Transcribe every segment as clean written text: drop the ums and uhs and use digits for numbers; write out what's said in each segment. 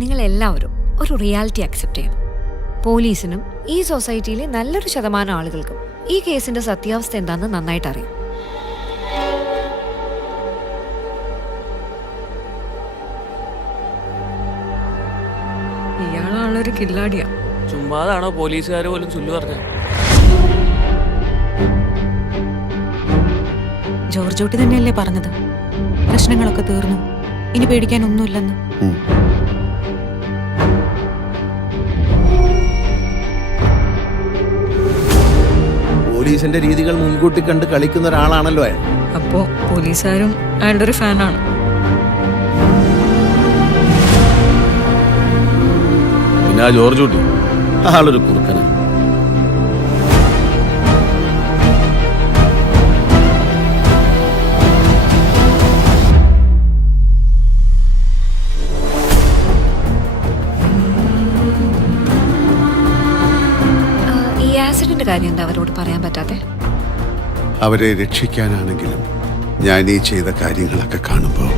നിങ്ങൾ എല്ലാവരും ഒരു റിയാലിറ്റി അക്സെപ്റ്റ് ചെയ്യണം. പോലീസിനും ഈ സൊസൈറ്റിയിലെ നല്ലൊരു ശതമാനം ആളുകൾക്കും ഈ കേസിന്റെ സത്യാവസ്ഥ എന്താണെന്ന് നന്നായിട്ട് അറിയാം. ഇയാളാളൊരു കില്ലാടിയാ. ചുമ്മാതാണോ പോലീസുകാർ പോലും ചൊല്ലു പറഞ്ഞത്? ജോർജോട്ടി തന്നെയല്ലേ പറഞ്ഞത്, പ്രശ്നങ്ങളൊക്കെ തീർന്നു, ഇനി പേടിക്കാനൊന്നുമില്ലെന്ന്. പോലീസിന്റെ രീതികൾ മുൻകൂട്ടി കണ്ട് കളിക്കുന്ന ഒരാളാണല്ലോ അയാൾ. അപ്പോ പോലീസുകാരും അയാളുടെ ഒരു ഫാനാണ്. പിന്നെ ആ ജോർജ് കുട്ടി ആളൊരു കുറുക്കനാണ്. ഈ ആക്സിഡന്റ് കാര്യം എന്താ അവരോട് പറയാൻ പറ്റാത്തെ? അവരെ രക്ഷിക്കാനാണെങ്കിലും ഞാൻ ഈ ചെയ്ത കാര്യങ്ങളൊക്കെ കാണുമ്പോൾ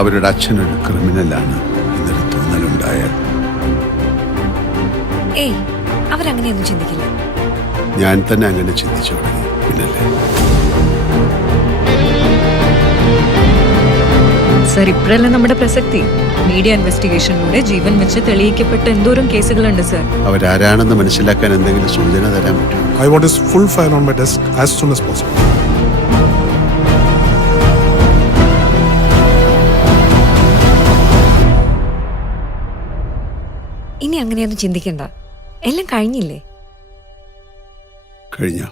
അവരുടെ അച്ഛനൊരു ക്രിമിനലാണ് എന്നൊരു തോന്നലുണ്ടായാൽ ഏയ്, അവരങ്ങനെയൊന്നും ചിന്തിക്കില്ല. ഞാൻ തന്നെ അങ്ങനെ ചിന്തിച്ചു തുടങ്ങി. പിന്നല്ലേ സർ, ഇപ്പോഴല്ലേ നമ്മുടെ പ്രസക്തി. മീഡിയ ഇൻവെസ്റ്റിഗേഷനിലൂടെ ജീവൻ വെച്ച് തെളിയിക്കപ്പെട്ട എന്തോരം കേസുകളുണ്ട് സർ. അവരാരാണെന്ന് മനസ്സിലാക്കാൻ എന്തെങ്കിലും സൂചന തരാൻ പറ്റും? I want his full file on my desk as soon as possible. ഇനി അങ്ങനെയൊന്നും ചിന്തിക്കണ്ട, എല്ലാം കഴിഞ്ഞില്ലേ? കഴിഞ്ഞോ?